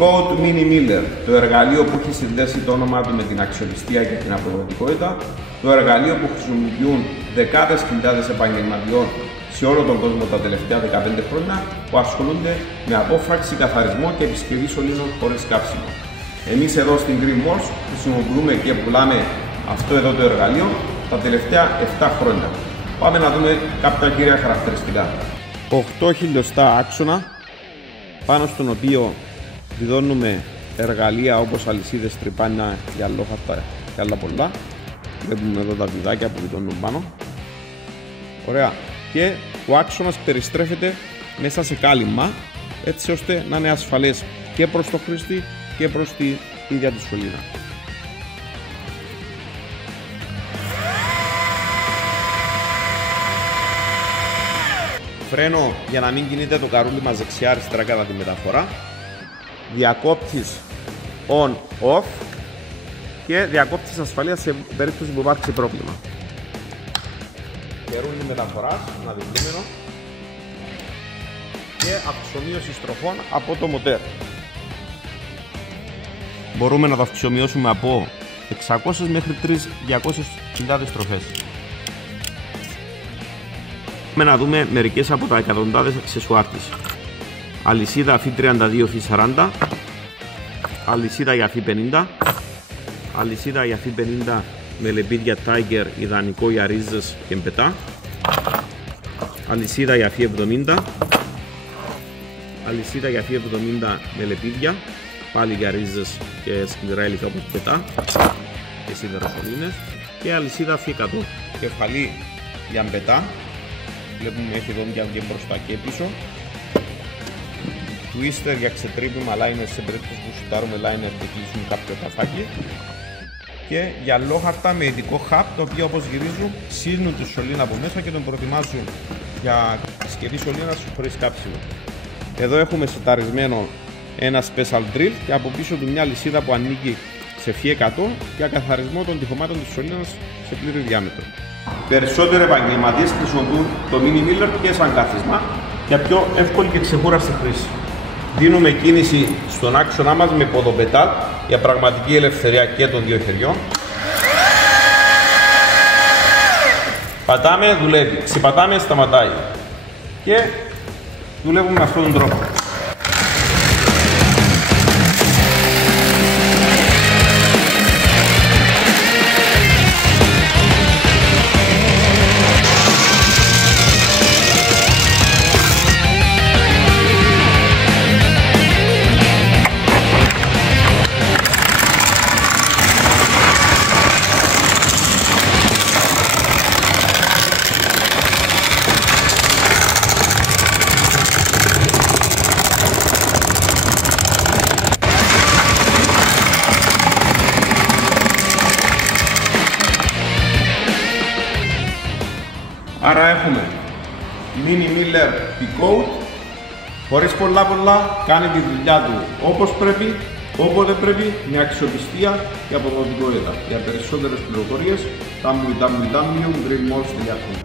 P-Code Mini Miller, το εργαλείο που έχει συνδέσει το όνομά του με την αξιοπιστία και την αποδοτικότητα, το εργαλείο που χρησιμοποιούν δεκάδες χιλιάδες επαγγελματιών σε όλο τον κόσμο τα τελευταία 15 χρόνια που ασχολούνται με απόφραξη, καθαρισμό και επισκευή σωλήνων χωρίς κάψιμο. Εμείς εδώ στην Green Walls χρησιμοποιούμε και πουλάμε αυτό εδώ το εργαλείο τα τελευταία 7 χρόνια. Πάμε να δούμε κάποια κύρια χαρακτηριστικά. 8 χιλιοστά άξονα, πάνω στον οποίο βιδώνουμε εργαλεία όπως αλυσίδες, τρυπάνια, γυαλόχαρτα και άλλα πολλά. Βλέπουμε εδώ τα βιδάκια που βιδώνουν πάνω. Ωραία. Και ο άξονας περιστρέφεται μέσα σε κάλυμμα, έτσι ώστε να είναι ασφαλές και προς το χρήστη και προς τη ίδια τη σωλήνα. Φρένο για να μην κινείται το καρούλι μας δεξιά-αριστερά κατά τη μεταφορά. Διακόπτης on-off και διακόπτης ασφαλείας σε περίπτωση που υπάρξει πρόβλημα. Κερούλι μεταφοράς, αναδιβλούμενο και αυξομοίωση στροφών από το μοτέρ. Μπορούμε να το αυξομοιώσουμε από 600 μέχρι 200.000 στροφές. Να δούμε μερικές από τα εκατοντάδες αξεσουάρ της. Αλυσίδα αφή 32 αφή 40, αλυσίδα για αφή 50, αλυσίδα για αφή 50 με λεπίδια Tiger ιδανικό για ρίζες και μπετά, αλυσίδα για αφή 70, αλυσίδα για αφή 70 με λεπίδια πάλι για ρίζες και σκληρά υλικά όπως μπετά και σιδεροσωλήνες, και αλυσίδα αφή 100, κεφαλή για μπετά. Βλέπουμε έχει δόντια και μπροστά και πίσω. Twister για ξετρύπημα liner σε περίπτωση που σουτάρουμε liner και κλείσουν κάποιο ταφάκι. Και γυαλόχαρτα με ειδικό hub, το οποίο όπως γυρίζουν σύρνουν τη σωλήνα από μέσα και τον προετοιμάζουν για συσκευή σωλήνας χωρίς κάψιμο. Εδώ έχουμε σεταρισμένο ένα special drill και από πίσω του μια λυσίδα που ανήκει σε φύ 100 για καθαρισμό των τυχωμάτων της σωλήνας σε πλήρη διάμετρο. Περισσότεροι επαγγελματίες χρησιμοποιούν το Mini Miller και σαν κάθισμα για πιο εύκολη και ξεκούραστη χρήση. Δίνουμε κίνηση στον άξονά μας με ποδοπετάλ για πραγματική ελευθερία και των δύο χεριών. Πατάμε, δουλεύει. Ξεπατάμε, σταματάει. Και δουλεύουμε με αυτόν τον τρόπο. Άρα έχουμε Mini Miller P-Code, χωρίς πολλά, κάνει τη δουλειά του όπως πρέπει, όποτε πρέπει, με αξιοπιστία και αποδοτικότητα. Για περισσότερες πληροφορίες www.greenwalls.com.